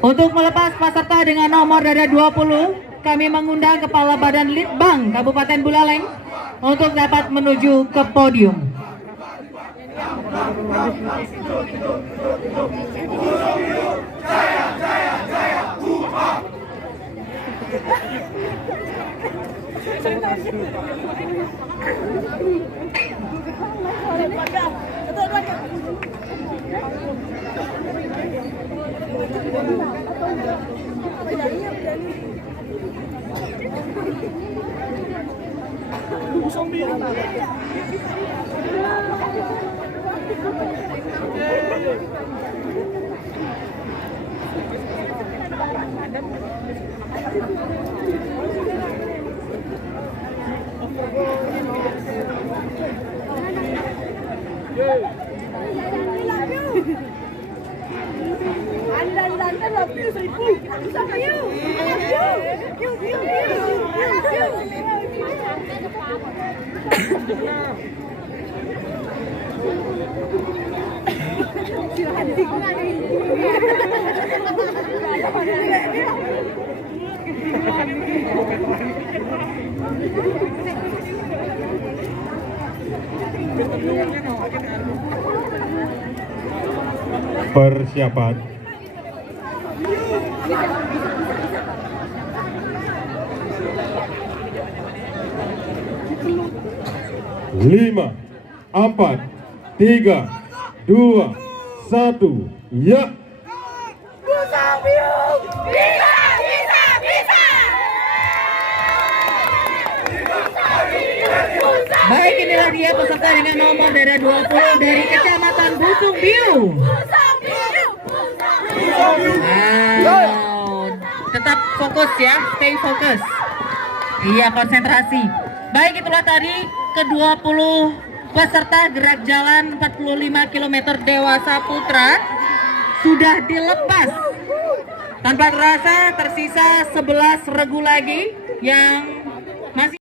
Untuk melepas peserta dengan nomor dari 20, kami mengundang Kepala Badan Litbang Kabupaten Buleleng untuk dapat menuju ke podium. Persiapan. Lima, 4, 3, 2, 1, ya. Baik, inilah dia peserta dengan nomor dari 20 dari Kecamatan Busung Biu. Wow, tetap fokus ya, stay fokus. Iya, konsentrasi. Baik, itulah tadi ke-20 peserta gerak jalan 45 km Dewasa Putra sudah dilepas. Tanpa terasa tersisa 11 regu lagi yang masih